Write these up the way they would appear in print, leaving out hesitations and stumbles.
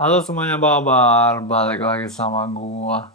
Halo semuanya, apa kabar? Balik lagi sama gua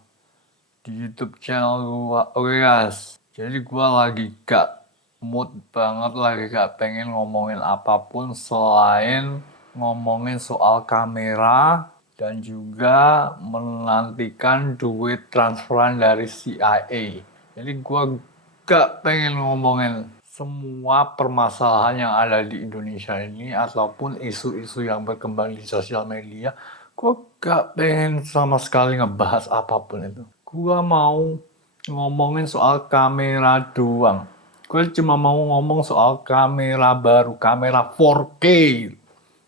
di YouTube channel gua. Oke guys, jadi gua lagi gak mood banget, lagi gak pengen ngomongin apapun selain ngomongin soal kamera dan juga menantikan duit transferan dari CIA. Jadi gua gak pengen ngomongin semua permasalahan yang ada di Indonesia ini ataupun isu-isu yang berkembang di sosial media. Gue gak pengen sama sekali ngebahas apapun itu. Gue mau ngomongin soal kamera doang. Gue cuma mau ngomong soal kamera baru, kamera 4K.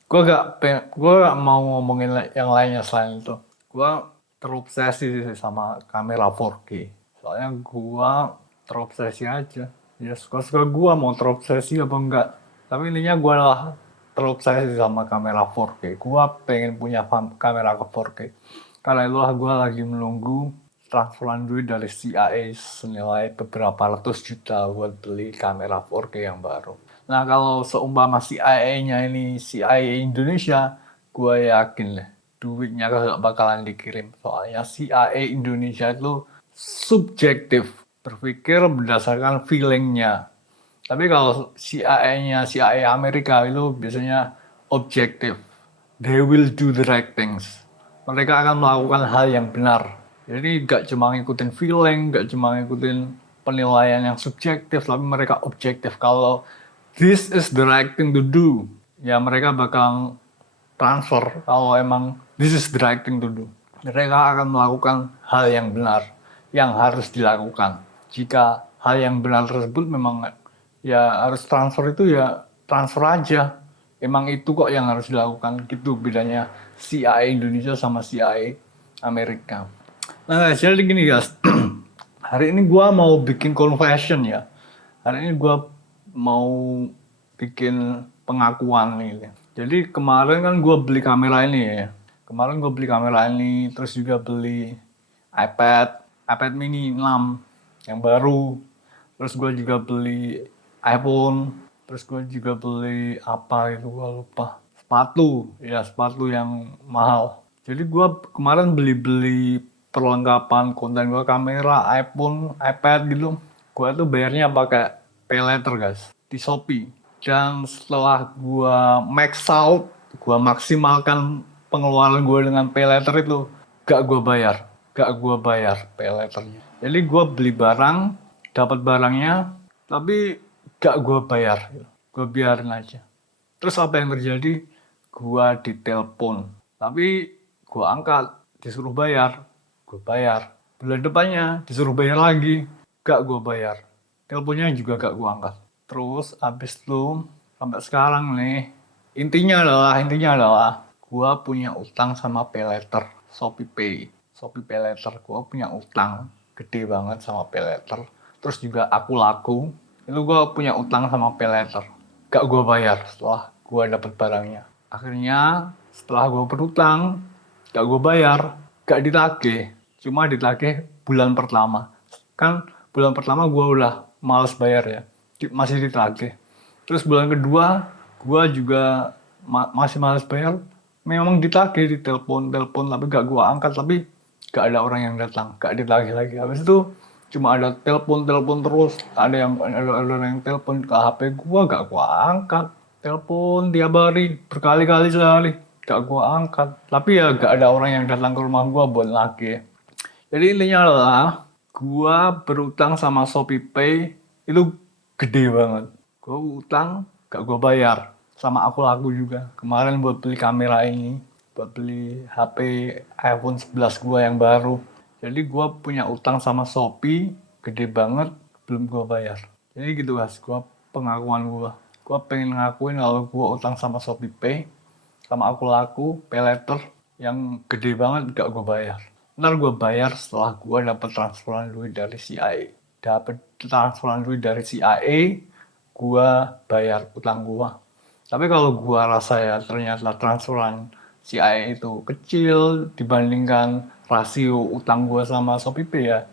Gue gak mau ngomongin yang lainnya selain itu. Gue terobsesi sih sama kamera 4K. Soalnya gue terobsesi aja. Ya suka-suka gue mau terobsesi apa enggak. Tapi intinya gue adalah terobsesi sama kamera 4K. Gue pengen punya kamera ke 4K. Karena itulah gue lagi menunggu transferan duit dari CIA senilai beberapa ratus juta buat beli kamera 4K yang baru. Nah kalau seumpama CIA-nya ini CIA Indonesia, gue yakin deh duitnya gak bakalan dikirim. Soalnya CIA Indonesia itu subjektif, berpikir berdasarkan feelingnya. Tapi kalau CIA-nya CIA Amerika itu biasanya objektif. They will do the right things. Mereka akan melakukan hal yang benar. Jadi gak cuma ngikutin feeling, gak cuma ngikutin penilaian yang subjektif, tapi mereka objektif. Kalau this is the right thing to do, ya mereka bakal transfer kalau emang this is the right thing to do. Mereka akan melakukan hal yang benar, yang harus dilakukan. Jika hal yang benar tersebut memang ya harus transfer itu ya transfer aja. Emang itu kok yang harus dilakukan. Gitu bedanya CIA Indonesia sama CIA Amerika. Nah guys, jadi gini guys. Hari ini gue mau bikin confession ya. Hari ini gue mau bikin pengakuan nih. Jadi kemarin kan gue beli kamera ini ya. Kemarin gue beli kamera ini, terus juga beli iPad mini 6 yang baru. Terus gue juga beli iPhone. Terus gue juga beli apa itu gue lupa. Sepatu, ya sepatu yang mahal. Jadi gue kemarin beli-beli perlengkapan konten gue, kamera, iPhone, iPad gitu. Gue tuh bayarnya pakai pay later guys di Shopee. Dan setelah gue max out, gue maksimalkan pengeluaran gue dengan pay later itu, gak gue bayar pay letternya. Jadi gue beli barang, dapat barangnya, tapi gak gue bayar, gue biarin aja. Terus apa yang terjadi? Gue ditelepon, tapi gue angkat, disuruh bayar, gue bayar. Bulan depannya disuruh bayar lagi, gak gue bayar. Teleponnya juga gak gue angkat. Terus abis itu sampai sekarang nih, intinya adalah gue punya utang sama paylater ShopeePay. Shopee Paylater, gue punya utang gede banget sama paylater. Terus juga aku laku, itu gue punya utang sama paylater. Gak gue bayar setelah gue dapet barangnya. Akhirnya setelah gue berutang, gak gue bayar, gak ditagih. Cuma ditagih bulan pertama. Kan bulan pertama gue udah males bayar ya, masih ditagih. Terus bulan kedua, gue juga masih males bayar. Memang ditagih, di telepon, tapi gak gue angkat. Tapi gak ada orang yang datang, gak ditagih lagi. Habis itu cuma ada telepon terus. Ada orang yang telepon ke HP gue, gak gue angkat. Telepon tiap hari, berkali-kali sehari, gak gue angkat. Tapi ya gak ada orang yang datang ke rumah gue buat nagih. Jadi intinya adalah gua berutang sama ShopeePay itu gede banget. Gua utang gak gua bayar. Sama aku laku juga. Kemarin buat beli kamera ini, buat beli HP iPhone 11 gua yang baru. Jadi gua punya utang sama Shopee gede banget, belum gua bayar. Jadi gitu guys, gua pengakuan gua. Gua pengen ngakuin kalau gua utang sama ShopeePay, sama aku laku, pay later yang gede banget gak gua bayar. Ntar gue bayar setelah gue dapet transferan duit dari CIA. Dapet transferan duit dari CIA, gue bayar utang gue. Tapi kalau gue rasa ya ternyata transferan CIA itu kecil dibandingkan rasio utang gue sama ShopeePay ya,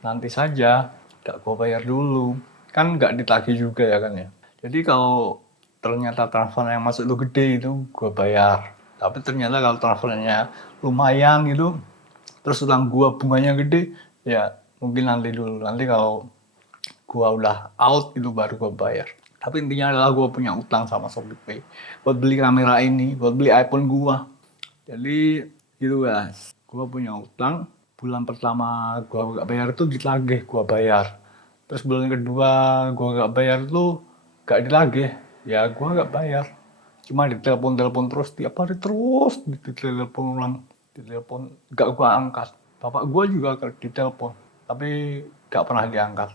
nanti saja gak gue bayar dulu. Kan gak ditagih juga ya kan ya. Jadi kalau ternyata transfer yang masuk itu gede itu gue bayar. Tapi ternyata kalau transfernya lumayan gitu, terus utang gua bunganya gede, ya mungkin nanti dulu. Nanti kalau gua udah out itu baru gua bayar. Tapi intinya adalah gua punya utang sama ShopeePay buat beli kamera ini, buat beli iPhone gua. Jadi gitu guys, gua punya utang. Bulan pertama gua gak bayar itu ditagih gua bayar. Terus bulan kedua gua gak bayar itu gak ditagih, ya gua gak bayar. Cuma ditelepon-telepon terus tiap hari terus ditelepon ulang, ditelepon gak gua angkat. Bapak gua juga ditelepon, tapi gak pernah diangkat.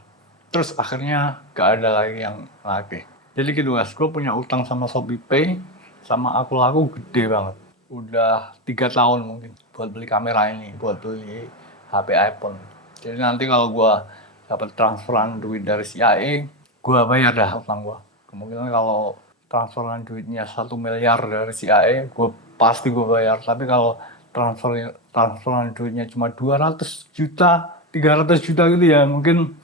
Terus akhirnya gak ada lagi yang nagih. Jadi gitu guys, gue punya utang sama ShopeePay sama aku laku gede banget. Udah 3 tahun mungkin buat beli kamera ini, buat beli HP iPhone. Jadi nanti kalau gue dapat transferan duit dari CIA, gue bayar dah utang gue. Kemungkinan kalau transferan duitnya 1 miliar dari CIA, gue pasti gue bayar. Tapi kalau transferan duitnya cuma 200 juta, 300 juta gitu ya, mungkin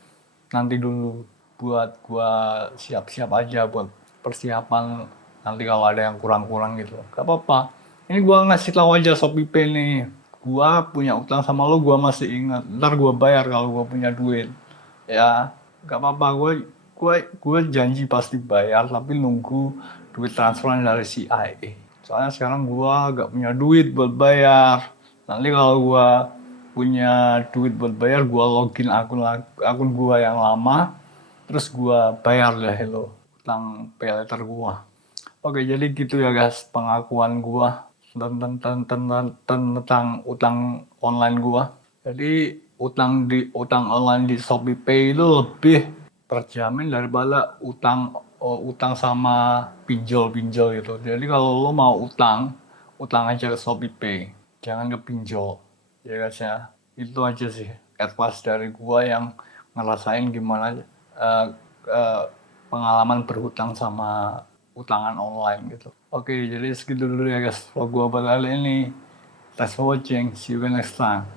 nanti dulu buat gua siap-siap aja buat persiapan nanti kalau ada yang kurang-kurang gitu. Gak apa-apa. Ini gua ngasih tahu aja ShopeePay nih. Gua punya utang sama lo, gua masih ingat. Ntar gua bayar kalau gua punya duit. Ya, gak apa-apa. Gua janji pasti bayar, tapi nunggu duit transferan dari CIA. Soalnya sekarang gua gak punya duit buat bayar. Nanti kalau gua punya duit buat bayar, gua login akun gua yang lama, terus gua bayar deh lo utang paylater gua. Oke, jadi gitu ya guys pengakuan gua tentang utang online gua. Jadi utang online di ShopeePay itu lebih terjamin daripada utang sama pinjol-pinjol gitu. Jadi kalau lo mau utang aja ke ShopeePay, jangan ke pinjol. Ya guys ya, itu aja sih advice dari gua yang ngerasain gimana eh, eh, pengalaman berhutang sama utangan online gitu. Oke, jadi segitu dulu ya guys vlog gua kali ini. Thanks for watching, see you next time.